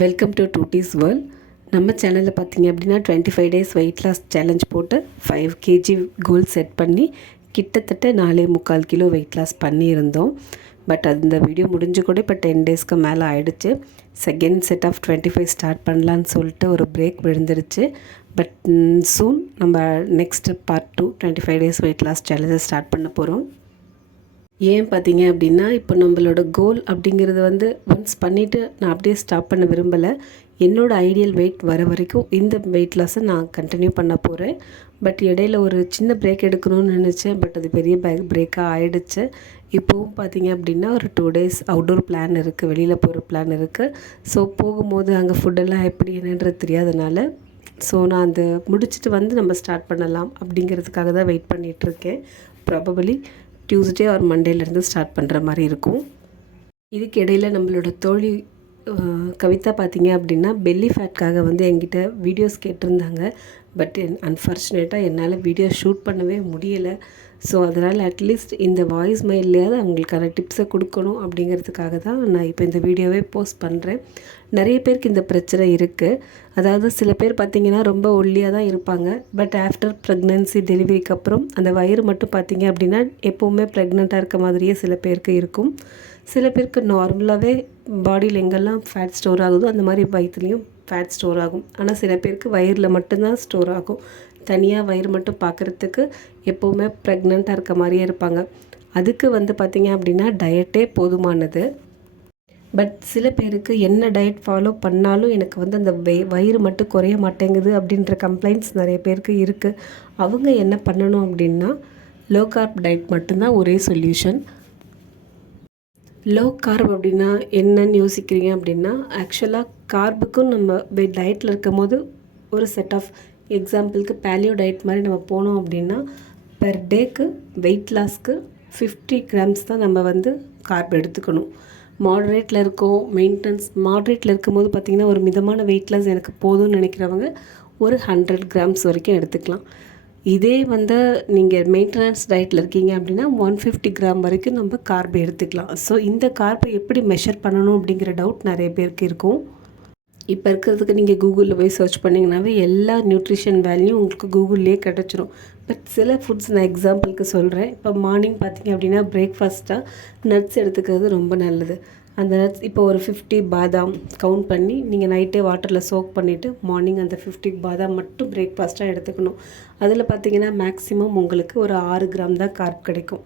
Welcome to duties world. நம்ம சேனலில் பார்த்தீங்க அப்படின்னா 25 டேஸ் வெயிட் லாஸ் சேலஞ்ச் போட்டு 5 kg கோல் செட் பண்ணி கிட்டத்தட்ட 4.25 கிலோ வெயிட் லாஸ் பண்ணியிருந்தோம். பட் அந்த வீடியோ முடிஞ்சு கூட இப்போ 10 டேஸ்க்கு மேலே ஆகிடுச்சு. செகண்ட் செட் ஆஃப் 25 ஸ்டார்ட் பண்ணலான்னு சொல்லிட்டு ஒரு பிரேக் விழுந்துருச்சு. பட் சூன் நம்ம next part 2 25 days weight loss சேலஞ்சை ஸ்டார்ட் பண்ண போகிறோம். ஏன் பார்த்தீங்க அப்படின்னா, இப்போ நம்மளோட கோல் அப்படிங்கிறது ஒன்ஸ் பண்ணிவிட்டு நான் அப்படியே ஸ்டாப் பண்ண விரும்பலை. என்னோடய ஐடியல் வெயிட் வர வரைக்கும் இந்த வெயிட் லாஸை நான் கண்டினியூ பண்ண போகிறேன். பட் இடையில ஒரு சின்ன பிரேக் எடுக்கணும்னு நினச்சேன். பட் அது பெரிய பிரேக்காக ஆகிடுச்சு. இப்போவும் பார்த்தீங்க அப்படின்னா ஒரு 2 டேஸ் அவுட்டோர் பிளான் இருக்குது, வெளியில் போகிற பிளான் இருக்குது. ஸோ போகும்போது அங்கே ஃபுட்டெல்லாம் எப்படி என்னன்றது தெரியாதனால நான் அந்த முடிச்சுட்டு நம்ம ஸ்டார்ட் பண்ணலாம் அப்படிங்கிறதுக்காக தான் வெயிட் பண்ணிகிட்ருக்கேன். ப்ராபபிளி டியூஸ்டே ஆர் மண்டேலேருந்து ஸ்டார்ட் பண்ணுற மாதிரி இருக்கும். இதுக்கு இடையில் நம்மளோட தோழி கவிதா பார்த்திங்க அப்படின்னா பெல்லி ஃபேட்காக என்கிட்ட வீடியோஸ் கேட்டிருந்தாங்க. பட் அன்ஃபார்ச்சுனேட்டாக என்னால் வீடியோ ஷூட் பண்ணவே முடியலை. ஸோ அதனால் அட்லீஸ்ட் இந்த வாய்ஸ் மெயிலையாவது அவங்களுக்கான டிப்ஸை கொடுக்கணும் அப்படிங்கிறதுக்காக தான் நான் இப்போ இந்த வீடியோவே போஸ்ட் பண்ணுறேன். நிறைய பேருக்கு இந்த பிரச்சனை இருக்குது. அதாவது சில பேர் பார்த்திங்கன்னா ரொம்ப ஒல்லியாக தான் இருப்பாங்க. பட் ஆஃப்டர் ப்ரெக்னன்சி டெலிவரிக்கு அப்புறம் அந்த வயிறு மட்டும் பார்த்திங்க அப்படின்னா எப்போவுமே ப்ரெக்னெண்ட்டாக இருக்க மாதிரியே சில பேருக்கு இருக்கும். சில பேருக்கு நார்மலாகவே பாடியில் எங்கெல்லாம் ஃபேட் ஸ்டோர் ஆகுதோ அந்த மாதிரி வயிற்றுலேயும் ஃபேட் ஸ்டோர் ஆகும். ஆனால் சில பேருக்கு வயிறில் மட்டும்தான் ஸ்டோர் ஆகும். தனியாக வயிறு மட்டும் பார்க்குறதுக்கு எப்போவுமே ப்ரெக்னெண்ட்டாக இருக்க மாதிரியே இருப்பாங்க. அதுக்கு பார்த்திங்க அப்படின்னா டயட்டே போதுமானது. பட் சில பேருக்கு என்ன டயட் ஃபாலோ பண்ணாலும் எனக்கு அந்த வயிறு மட்டும் குறைய மாட்டேங்குது அப்படின்ற கம்ப்ளைண்ட்ஸ் நிறைய பேருக்கு இருக்குது. அவங்க என்ன பண்ணணும் அப்படின்னா லோ கார்ப் டயட் மட்டும்தான் ஒரே சொல்யூஷன். லோ கார்ப் அப்படின்னா என்னன்னு யோசிக்கிறீங்க அப்படின்னா, ஆக்சுவலாக கார்புக்கும் நம்ம டயட்டில் இருக்கும் போது ஒரு செட் ஆஃப் எக்ஸாம்பிளுக்கு பேலியோ டயட் மாதிரி நம்ம போனோம் அப்படின்னா பெர் டேக்கு வெயிட் லாஸ்க்கு 50 கிராம்ஸ் தான் நம்ம கார்ப் எடுத்துக்கணும். மாடரேட்டில் இருக்கோம், மாடரேட்டில் இருக்கும்போது பார்த்திங்கன்னா ஒரு மிதமான வெயிட் லாஸ் எனக்கு போதும்னு நினைக்கிறவங்க ஒரு 100 கிராம்ஸ் வரைக்கும் எடுத்துக்கலாம். இதே நீங்கள் மெயின்டெனன்ஸ் டயட்டில் இருக்கீங்க அப்படின்னா 150 கிராம் வரைக்கும் நம்ம கார்ப் எடுத்துக்கலாம். ஸோ இந்த கார்பை எப்படி மெஷர் பண்ணணும் அப்படிங்கிற டவுட் நிறைய பேருக்கு இருக்கும். இப்போ இருக்கிறதுக்கு நீங்கள் கூகுளில் போய் சர்ச் பண்ணிங்கனாவே எல்லா நியூட்ரிஷன் வேல்யூ உங்களுக்கு கூகுள்லேயே கிடச்சிரும். பட் சில ஃபுட்ஸ் நான் எக்ஸாம்பிளுக்கு சொல்கிறேன். இப்போ மார்னிங் பார்த்திங்க அப்படின்னா பிரேக்ஃபாஸ்ட்டாக நட்ஸ் எடுத்துக்கிறது ரொம்ப நல்லது. அந்த நட்ஸ் இப்போ ஒரு 50 பாதாம் கவுண்ட் பண்ணி நீங்கள் நைட்டே வாட்டரில் சோக் பண்ணிவிட்டு மார்னிங் அந்த 50 பாதாம் மட்டும் பிரேக்ஃபாஸ்ட்டாக எடுத்துக்கணும். அதில் பார்த்திங்கன்னா மேக்ஸிமம் உங்களுக்கு ஒரு 6 கிராம் தான் கார்ப் கிடைக்கும்.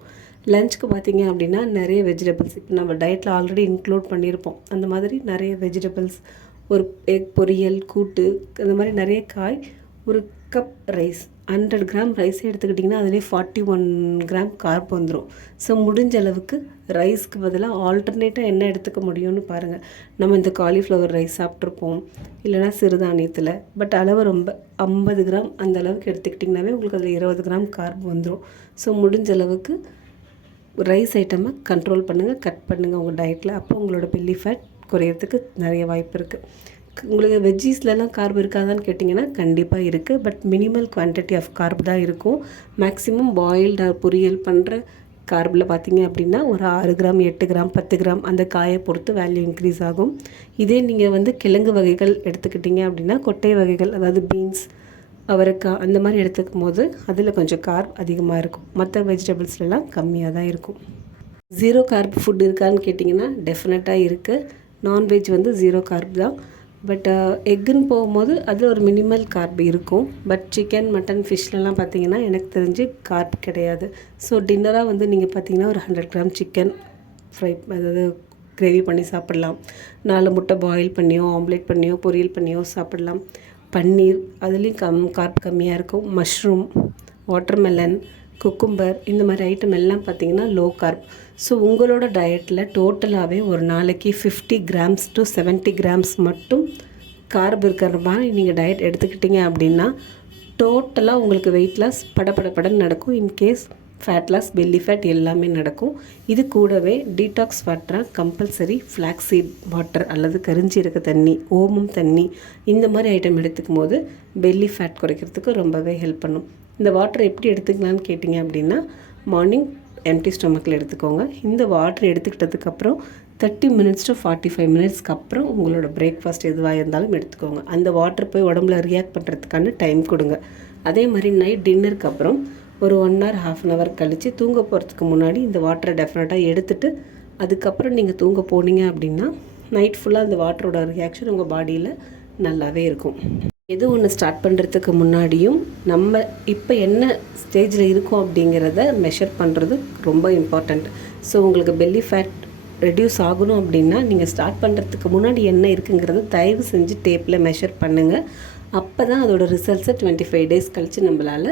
லஞ்சுக்கு பார்த்திங்க அப்படின்னா நிறைய வெஜிடபிள்ஸ் இப்போ நம்ம டயட்டில் ஆல்ரெடி இன்க்ளூட் பண்ணியிருப்போம். அந்த மாதிரி நிறைய வெஜிடபிள்ஸ், ஒரு எக் பொரியல், கூட்டு, அந்த மாதிரி நிறைய காய், ஒரு கப் ரைஸ், 100 கிராம் ரைஸே எடுத்துக்கிட்டிங்கன்னா அதிலே 41 கிராம் கார்ப் வந்துடும். ஸோ முடிஞ்ச அளவுக்கு ரைஸ்க்கு பதிலாக ஆல்டர்னேட்டாக என்ன எடுத்துக்க முடியும்னு பாருங்கள். நம்ம இந்த காலிஃப்ளவர் ரைஸ் சாப்பிட்ருப்போம், இல்லைனா சிறுதானியத்தில். பட் அளவு ரொம்ப 50 கிராம் அந்த அளவுக்கு எடுத்துக்கிட்டிங்கனாவே உங்களுக்கு அதில் 20 கிராம் கார்ப் வந்துடும். ஸோ முடிஞ்ச அளவுக்கு ரைஸ் ஐட்டமை கண்ட்ரோல் பண்ணுங்கள், கட் பண்ணுங்கள் உங்கள் டயட்டில். அப்போ உங்களோட பெல்லி ஃபேட் குறையிறதுக்கு நிறைய வாய்ப்பு இருக்குது. உங்களுக்கு வெஜ்ஜீஸ்லலாம் கார்ப் இருக்காதான்னு கேட்டிங்கன்னா கண்டிப்பாக இருக்குது. But minimal quantity of carb தான் இருக்கும். மேக்ஸிமம் பாயில்டு பொரியல் பண்ணுற கார்பில் பார்த்திங்க அப்படின்னா ஒரு 6 கிராம், 8 கிராம், 10 கிராம் அந்த காயை பொறுத்து வேல்யூ இன்க்ரீஸ் ஆகும். இதே நீங்கள் கிழங்கு வகைகள் எடுத்துக்கிட்டிங்க அப்படின்னா கொட்டை வகைகள், அதாவது பீன்ஸ், அவரைக்காய் அந்த மாதிரி எடுத்துக்கும் போது அதில் கொஞ்சம் கார்ப் அதிகமாக இருக்கும். மற்ற வெஜிடபிள்ஸ்லாம் கம்மியாக தான் இருக்கும். ஜீரோ கார்ப் ஃபுட் இருக்கான்னு கேட்டிங்கன்னா டெஃபினட்டாக இருக்குது. நான்வெஜ் 0 கார்ப் தான். பட் எக்குன்னு போகும்போது அதில் ஒரு மினிமல் கார்ப் இருக்கும். பட் சிக்கன், மட்டன், ஃபிஷ்லலாம் பார்த்திங்கன்னா எனக்கு தெரிஞ்சு கார்ப் கிடையாது. ஸோ டின்னராக நீங்கள் பார்த்திங்கன்னா ஒரு 100 கிராம் சிக்கன் ஃப்ரை, அதாவது கிரேவி பண்ணி சாப்பிட்லாம். 4 முட்டை பாயில் பண்ணியோ, ஆம்லேட் பண்ணியோ, பொரியல் பண்ணியோ சாப்பிட்லாம். பன்னீர், அதுலேயும் கார்ப் கம்மியாக இருக்கும். மஷ்ரூம், வாட்டர்மெலன், குக்கும்பர், இந்த மாதிரி ஐட்டம் எல்லாம் பார்த்திங்கன்னா லோ கார்ப். ஸோ உங்களோட டயட்டில் டோட்டலாகவே ஒரு நாளைக்கு 50 கிராம்ஸ் டு 70 கிராம்ஸ் மட்டும் கார்ப் இருக்கிற மாதிரி நீங்கள் டயட் எடுத்துக்கிட்டிங்க அப்படின்னா டோட்டலாக உங்களுக்கு வெயிட் லாஸ் படப்படன்னு நடக்கும். In case fat loss, belly fat எல்லாமே நடக்கும். இது கூடவே டீடாக்ஸ் வாட்டராக கம்பல்சரி ஃப்ளாக்ஸீட் வாட்டர் அல்லது கரிஞ்சீரக தண்ணி, ஓமம் தண்ணி, இந்த மாதிரி ஐட்டம் எடுத்துக்கும் போது பெல்லி ஃபேட் குறைக்கிறதுக்கு ரொம்பவே ஹெல்ப் பண்ணும். இந்த வாட்டர் எப்படி எடுத்துக்கலான்னு கேட்டிங்க அப்படின்னா மார்னிங் எம்டி ஸ்டொமக்கில் எடுத்துக்கோங்க. இந்த வாட்டர் எடுத்துக்கிட்டதுக்கப்புறம் 30 மினிட்ஸ் டு 45 மினிட்ஸ்க்கு அப்புறம் உங்களோட பிரேக்ஃபாஸ்ட் எதுவாக இருந்தாலும் எடுத்துக்கோங்க. அந்த வாட்டர் போய் உடம்புல ரியாக்ட் பண்ணுறதுக்கான டைம் கொடுங்க. அதே மாதிரி நைட் டின்னருக்கு அப்புறம் ஒரு 1 hour 1/2 hour கழித்து தூங்க போகிறதுக்கு முன்னாடி இந்த வாட்டரை டெஃபினட்டாக எடுத்துகிட்டு அதுக்கப்புறம் நீங்கள் தூங்க போனீங்க அப்படின்னா நைட் ஃபுல்லாக அந்த வாட்டரோட ரியாக்ஷன் உங்கள் பாடியில் நல்லாவே இருக்கும். எது ஒன்று ஸ்டார்ட் பண்ணுறதுக்கு முன்னாடியும் நம்ம இப்போ என்ன ஸ்டேஜில் இருக்கோம் அப்படிங்கிறத மெஷர் பண்ணுறது ரொம்ப இம்பார்ட்டண்ட். ஸோ உங்களுக்கு பெல்லி ஃபேட் ரெடியூஸ் ஆகணும் அப்படின்னா நீங்கள் ஸ்டார்ட் பண்ணுறதுக்கு முன்னாடி என்ன இருக்குங்கிறத தயவு செஞ்சு டேப்பில் மெஷர் பண்ணுங்கள். அப்போ தான் அதோட ரிசல்ட்ஸை 25 days கழித்து நம்மளால்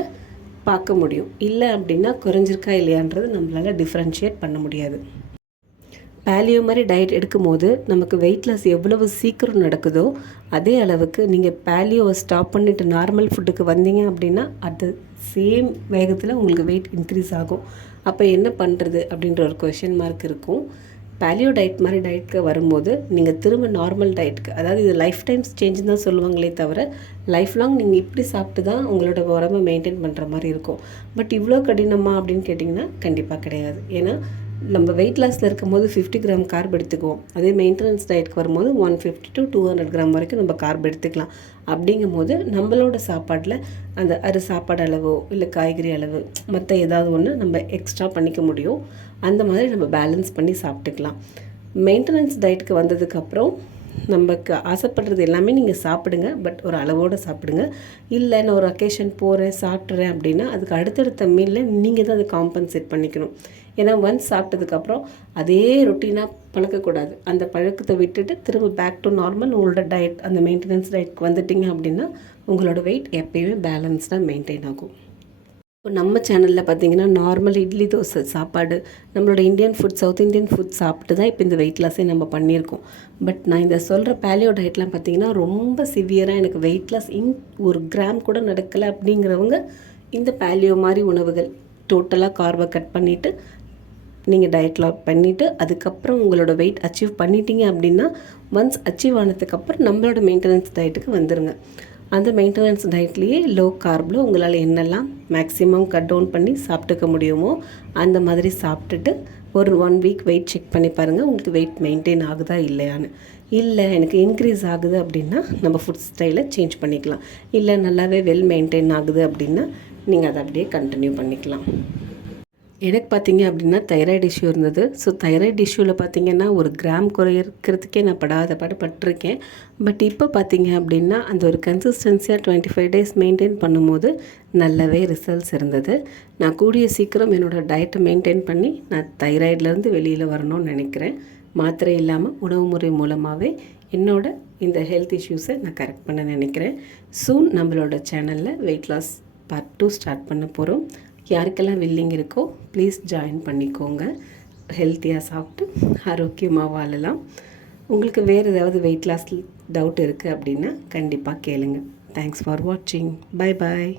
பார்க்க முடியும். இல்லை அப்படின்னா குறைஞ்சிருக்கா இல்லையான்றது நம்மளால் டிஃப்ரென்ஷியேட் பண்ண முடியாது. பேலியோ மாதிரி டயட் எடுக்கும் போது நமக்கு வெயிட் லாஸ் எவ்வளவு சீக்கிரம் நடக்குதோ அதே அளவுக்கு நீங்கள் பேலியோவை ஸ்டாப் பண்ணிவிட்டு நார்மல் ஃபுட்டுக்கு வந்தீங்க அப்படின்னா அது சேம் வேகத்தில் உங்களுக்கு வெயிட் இன்க்ரீஸ் ஆகும். அப்போ என்ன பண்ணுறது அப்படின்ற ஒரு கொஷின் மார்க் இருக்கும். பேலியோ டயட் மாதிரி டயட்டுக்கு வரும்போது நீங்கள் திரும்ப நார்மல் டயட்டுக்கு, அதாவது இது லைஃப் டைம்ஸ் சேஞ்சுன்னு தான் சொல்லுவாங்களே தவிர லைஃப் லாங் நீங்கள் இப்படி சாப்பிட்டு தான் உங்களோட உடம்பை மெயின்டைன் பண்ணுற மாதிரி இருக்கும். பட் இவ்வளோ கடினமா அப்படின்னு கேட்டிங்கன்னா கண்டிப்பாக கிடையாது. ஏன்னா நம்ம வெயிட் லாஸில் இருக்கும்போது 50 கிராம் கார்ப் எடுத்துக்குவோம். அதே மெயின்டெனன்ஸ் டயட்டுக்கு வரும்போது 150 to 200 கிராம் வரைக்கும் நம்ம கார்ப் எடுத்துக்கலாம். அப்படிங்கும் போது நம்மளோட சாப்பாட்டில் அந்த சாப்பாடு அளவோ இல்லை காய்கறி அளவு மற்ற ஏதாவது ஒன்று நம்ம எக்ஸ்ட்ரா பண்ணிக்க முடியும். அந்த மாதிரி நம்ம பேலன்ஸ் பண்ணி சாப்பிட்டுக்கலாம். மெயின்டெனன்ஸ் டயட்டுக்கு வந்ததுக்கப்புறம் நமக்கு ஆசைப்படுறது எல்லாமே நீங்கள் சாப்பிடுங்க. பட் ஒரு அளவோடு சாப்பிடுங்க. இல்லை நான் ஒரு அக்கேஷன் போகிறேன் சாப்பிட்றேன் அப்படின்னா அதுக்கு அடுத்தடுத்த மீலில் நீங்கள் தான் அதை காம்பன்சேட் பண்ணிக்கணும். ஏன்னா ஒன்ஸ் சாப்பிட்டதுக்கப்புறம் அதே ரொட்டீனாக பழக்கக்கூடாது. அந்த பழக்கத்தை விட்டுட்டு திரும்ப பேக் டு நார்மல் உங்களோட டயட் அந்த மெயின்டெனன்ஸ் டயட்க்கு வந்துட்டிங்க அப்படின்னா உங்களோட வெயிட் எப்பயுமே பேலன்ஸ்டாக மெயின்டைன் ஆகும். இப்போ நம்ம சேனலில் பார்த்திங்கன்னா நார்மல் இட்லி தோசை சாப்பாடு நம்மளோட Indian food south Indian food சாப்பிட்டு தான் இப்போ இந்த வெயிட் லாஸே நம்ம பண்ணியிருக்கோம். பட் நான் இந்த சொல்கிற பேலியோ டயட்லாம் பார்த்திங்கன்னா ரொம்ப சிவியராக எனக்கு வெயிட் லாஸ் ஒரு கிராம் கூட நடக்கலை அப்படிங்கிறவங்க இந்த பேலியோ மாதிரி உணவுகள் டோட்டலாக கார்பை கட் பண்ணிவிட்டு நீங்கள் டயட்லாம் பண்ணிவிட்டு அதுக்கப்புறம் உங்களோட வெயிட் அச்சீவ் பண்ணிட்டீங்க அப்படின்னா ஒன்ஸ் அச்சீவ் ஆனதுக்கப்புறம் நம்மளோட மெயின்டெனன்ஸ் டயட்டுக்கு வந்துடுங்க. அந்த மெயின்டெனன்ஸ் டயட்லேயே லோ கார்பில் உங்களால் என்னெல்லாம் மேக்ஸிமம் கட் டவுன் பண்ணி சாப்பிட்டுக்க முடியுமோ அந்த மாதிரி சாப்பிட்டுட்டு ஒரு 1 week வெயிட் செக் பண்ணி பாருங்கள் உங்களுக்கு வெயிட் மெயின்டைன் ஆகுதா இல்லையான்னு. இல்லை எனக்கு இன்க்ரீஸ் ஆகுது அப்படின்னா நம்ம ஃபுட் ஸ்டைலை சேஞ்ச் பண்ணிக்கலாம். இல்லை நல்லாவே வெல் மெயின்டைன் ஆகுது அப்படின்னா நீங்கள் அதை அப்படியே கண்டினியூ பண்ணிக்கலாம். எனக்கு பார்த்திங்க அப்படின்னா தைராய்டு இஷ்யூ இருந்தது. ஸோ தைராய்டு இஷ்யூவில் பார்த்திங்கன்னா ஒரு கிராம் குறைக்கிறதுக்கே நான் படாத பட்டிருக்கேன். பட் இப்போ பார்த்திங்க அப்படின்னா அந்த ஒரு கன்சிஸ்டன்சியாக 25 days மெயின்டைன் பண்ணும்போது நல்லாவே ரிசல்ட்ஸ் இருந்தது. நான் கூடிய சீக்கிரம் என்னோடய டயட்டை மெயின்டைன் பண்ணி நான் தைராய்ட்லேருந்து வெளியில் வரணும்னு நினைக்கிறேன். மாத்திரை இல்லாமல் உணவு முறை மூலமாகவே என்னோட இந்த ஹெல்த் இஷ்யூஸை நான் கரெக்ட் பண்ண நினைக்கிறேன். சூன் நம்மளோட சேனலில் வெயிட் லாஸ் பார்ட் 2 ஸ்டார்ட் பண்ண போகிறோம். யாருக்கெல்லாம் வில்லிங் இருக்கோ ப்ளீஸ் ஜாயின் பண்ணிக்கோங்க. ஹெல்த்தியாக சாப்பிட்டு ஆரோக்கியமாக வாழலாம். உங்களுக்கு வேறு ஏதாவது வெயிட் லாஸ் டவுட் இருக்குது அப்படின்னா கண்டிப்பாக கேளுங்க. தேங்க்ஸ் ஃபார் வாட்சிங். Bye bye.